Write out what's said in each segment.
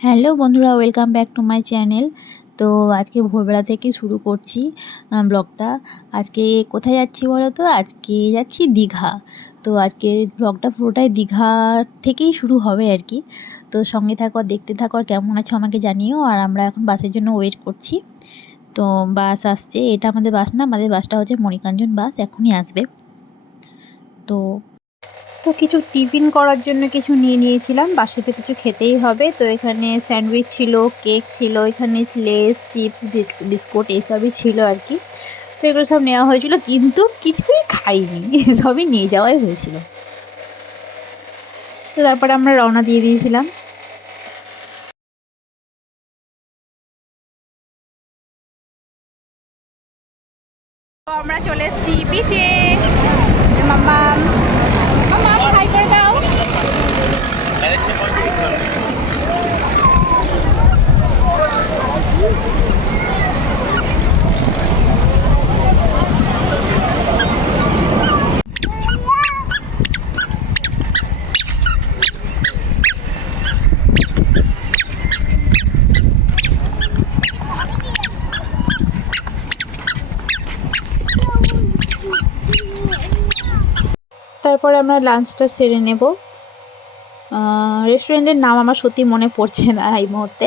Hello বন্ধুরা, welcome back to my channel. তো আজকে ভোরবেলা থেকে শুরু করছি ব্লগটা। আজকে কোথায় যাচ্ছি বলো তো? আজকে যাচ্ছি দীঘা। তো আজকে ব্লগটা পুরোটাই দীঘা থেকেই শুরু হবে আর কি। তো সঙ্গে থাকো, দেখতে থাকো, আর কেমন আছো আমাকে জানিও। আর আমরা এখন বাসের জন্য ওয়েট করছি। তো বাস আসছে। এটা আমাদের বাস না, আমাদের বাসটা হচ্ছে মণিকাঞ্জন বাস, এখনই আসবে। তো তো কিছু টিফিন করার জন্য কিছু নিয়ে নিয়েছিলাম। বাসিতে কিছু খেতেই হবে। তো এখানে স্যান্ডউইচ ছিল, কেক ছিল, এখানে লেস, চিপস বিস্কুট এইসবই ছিল আর কি। তো এগুলো সব নেওয়া হয়েছিল। কিন্তু কিছুই খাইনি। সবই নিয়ে যাওয়াই হয়েছিল। তো তারপরে আমরা রওনা দিয়ে দিয়েছিলাম আমরা চলে এসেছি বিচে মাম্মা মাম্মা হাই করে দাও তারপরে আমরা লাঞ্চটা সেরে নেব। রেস্টুরেন্টের নাম আমার সত্যি মনে পড়ছে না এই মুহূর্তে।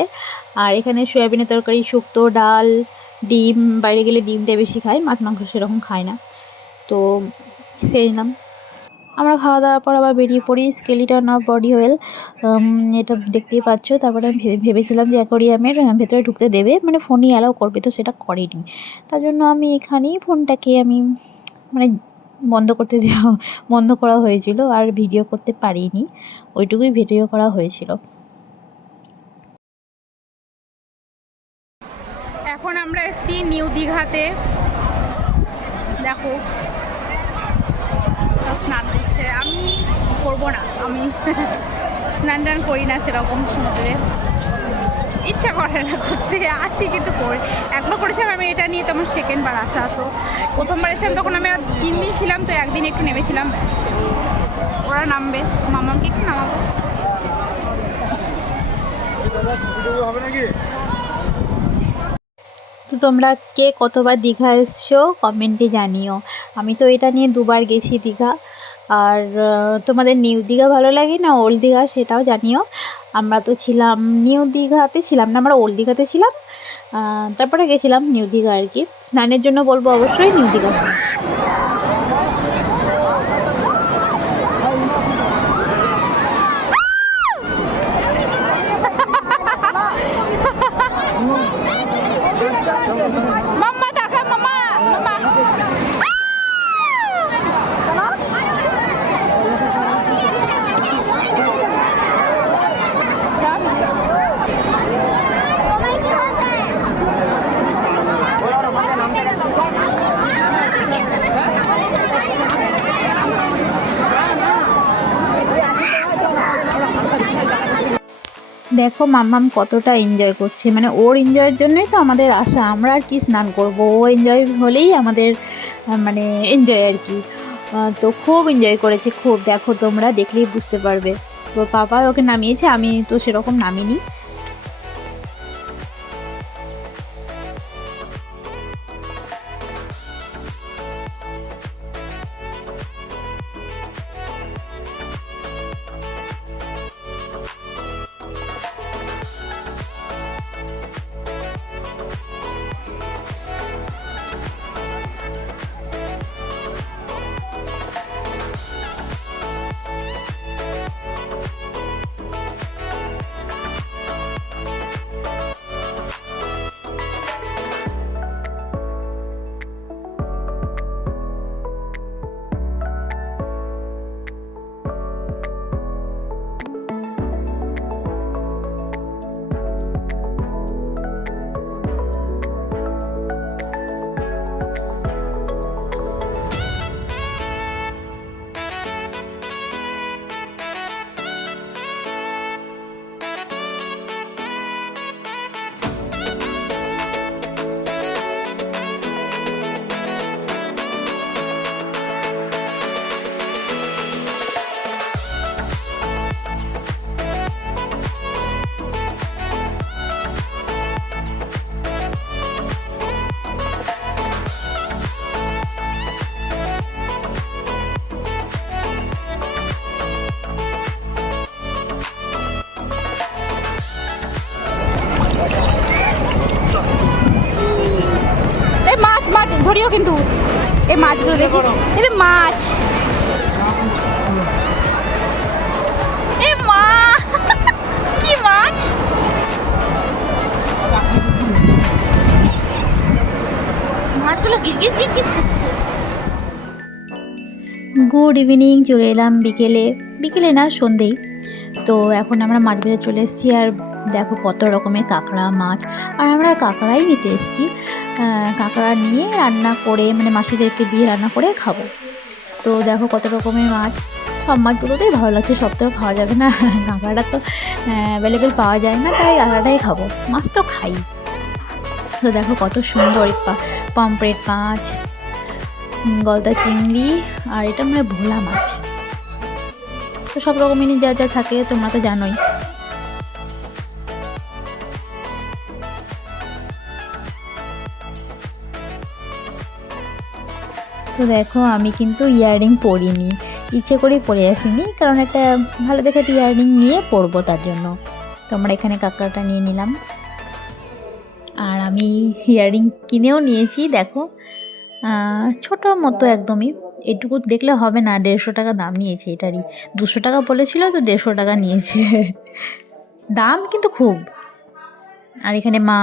আর এখানে সয়াবিনের তরকারি, শুক্তো ডাল, ডিম, বাইরে গেলে ডিমটা বেশি খাই, মাছ, মাংস সেরকম খাই না। তো সেই নাম আমরা খাওয়া দাওয়ার পর আবার বেরিয়ে পড়ি স্কেলিটন অফ বডি অয়েল এটা দেখতেই পাচ্ছ। তারপরে আমি ভেবেছিলাম যে অ্যাকোরিয়ামের ভেতরে ঢুকতে দেবে। মানে ফোনই অ্যালাউ করবে তো সেটা করেনি। তার জন্য আমি এখানেই ফোনটাকে আমি মানে বন্ধ করতে দেওয়া বন্ধ করা হয়েছিল আর ভিডিও করতে পারিনি, ওইটুকুই ভিডিও করা হয়েছিল। এখন আমরা এসেছি নিউ দীঘাতে। দেখো স্নান করছে। আমি করব না, আমি স্নান টান করি না সেরকম সমুদ্রে। ইচ্ছা করে না করতে, আসি কিন্তু করি। একবার করেছিলাম আমি এটা নিয়ে তেমন সেকেন্ড বার আসা, তো প্রথমবার এসেছিলাম তখন আমি আর তিন দিন ছিলাম তো একদিন একটু নেমেছিলাম। ওরা নামবে, মামাকে একটু নামাবো। তো তোমরা কে কতবার দীঘা এসছো কমেন্টে জানিও। আমি তো এটা নিয়ে দুবার গেছি দীঘা। আর তোমাদের নিউ দীঘা ভালো লাগে না ওল্ড দীঘা সেটাও জানিও। আমরা তো ছিলাম নিউ দীঘাতে ছিলাম না, আমরা ওল্ড দীঘাতে ছিলাম। তারপরে গেছিলাম নিউ দীঘা আর কি। স্নানের জন্য বলব অবশ্যই নিউ দীঘা। দেখো মাম্মাম কতটা এনজয় করছে। মানে ওর এনজয়ের জন্যই তো আমাদের আশা, আমরা আর কি স্নান করব। ও এনজয় হলেই আমাদের মানে এনজয় আর কি। তো খুব এনজয় করেছে, খুব। দেখো তোমরা দেখলেই বুঝতে পারবে। তো পাপা ওকে নামিয়েছে, আমি তো সেরকম নামিনি। ধরিও কিন্তু। এই মাছগুলো দেখো। এটা মাছ। মাছগুলো গুড ইভিনিং চলে এলাম বিকেলে। বিকেলে না, সন্ধেই। তো এখন আমরা মাছ বাজার চলে এসেছি, আর দেখো কত রকমের কাঁকড়া মাছ। আর আমরা কাঁকড়াই নিতে এসেছি। কাঁকড়া নিয়ে রান্না করে মানে মাসিদেরকে দিয়ে রান্না করে খাব। তো দেখো কত রকমের মাছ। সব মাছগুলোতেই ভালো লাগছে, সব তো খাওয়া যাবে না। কাঁকড়াটা তো অ্যাভেলেবেল পাওয়া যায় না, তাই কাঁকড়াটাই খাব। মাছ তো খাই। তো দেখো কত সুন্দর পম্পলেট মাছ গলদা চিংড়ি, আর এটা মানে ভোলা মাছ। তো সব রকমেরই যা যা থাকে, তোমরা তো জানোই। তো দেখো, আমি কিন্তু ইয়াররিং পরিনি। ইচ্ছে করেই পরে আসিনি, কারণ একটা ভালো দেখে একটা ইয়াররিং নিয়ে পরবো তার জন্য। তো আমরা এখানে কাঁকড়াটা নিয়ে নিলাম। আর আমি ইয়াররিং কিনেও নিয়েছি, দেখো। ছোট মতো একদমই। এটুকু দেখলে হবে না, দেড়শো টাকা দাম নিয়েছে এটারই। দুশো টাকা বলেছিল তো দেড়শো টাকা নিয়েছে। দাম কিন্তু খুব। আর এখানে মা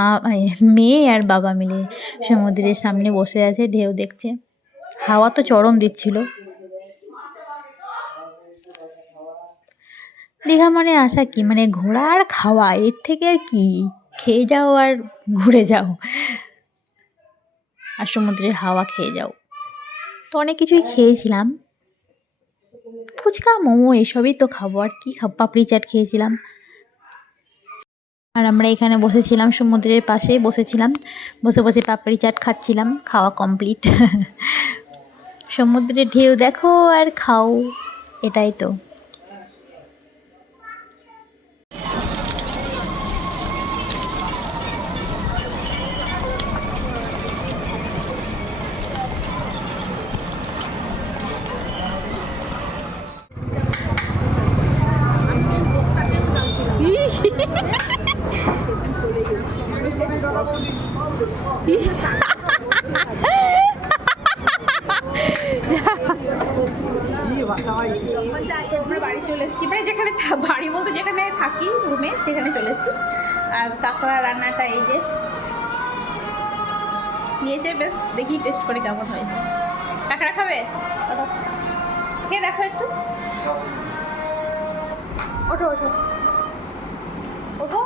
মেয়ে আর বাবা মিলে সমুদ্রের সামনে বসে আছে, ঢেউ দেখছে। হাওয়া তো চরম দিচ্ছিল। দীঘা মানে আসা কি? মানে ঘোরা আর খাওয়া, এর থেকে আর কি? খেয়ে যাও আর ঘুরে যাও। আর সমুদ্রের হাওয়া খেয়ে যাও। তো অনেক কিছুই খেয়েছিলাম। ফুচকা, মোমো, এসবই তো খাব। আর কি পাপড়ি চাট খেয়েছিলাম। আর আমরা এখানে বসেছিলাম, সমুদ্রের পাশে বসেছিলাম। বসে বসে পাপড়ি চাট খাচ্ছিলাম, খাওয়া কমপ্লিট সমুদ্রের ঢেউ দেখো আর খাও, এটাই তো আমরা বাড়ি চলে এসেছি মানে যেখানে থা- বাড়ি বলতে যেখানে থাকি, রুমে, সেখানে চলে এসেছি। আর কাঁকড়া রান্নাটা এই যে নিয়েছে, বেশ দেখি টেস্ট করে কেমন হয়েছে। কাঁকড়া খাবে। খেয়ে দেখো একটু। ওঠো ওঠো। ওঠো।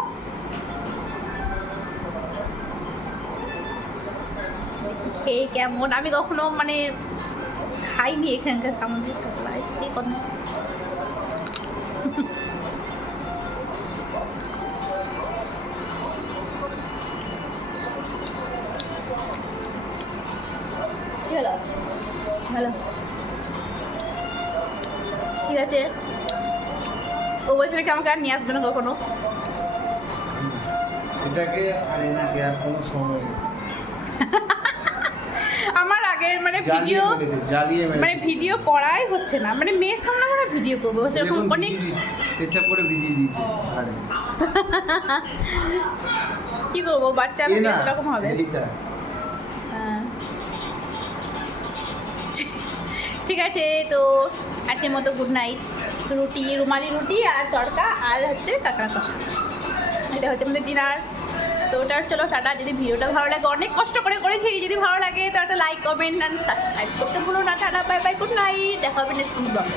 খেয়ে কেমন। আমি কখনো মানে খাইনি এখানকার সামুদ্রিক কাঁকড়া এসছি কোনো ভালো। ঠিক আছে। ও বলছে নাকি আমাকে আর নিয়ে আসবে না কখনো। এটাকে আর এনাকে আর কোনো সময় আমার আগের মানে ভিডিও। মানে ভিডিও করাই হচ্ছে না। মানে মেয়ের সামনে আমরা ভিডিও করব। সেরকম অনেক ভিজিয়ে করে ভিজিয়ে দিয়েছে কি করব? বাচ্চা এরকম হবে। ঠিক আছে, তো আজকের মতো গুড নাইট রুটি, রুমালি রুটি আর তড়কা আর হচ্ছে কাঁকড়া কষা। এটা হচ্ছে আমাদের ডিনার তো ওটা চলো টাটা, যদি ভিডিওটা ভালো লাগে, অনেক কষ্ট করে করেছি, যদি ভালো লাগে তো একটা লাইক কমেন্ট অ্যান্ড সাবস্ক্রাইব করতে ভুলো না। Tata bye bye good night দেখা হবে নেক্সট ব্লগে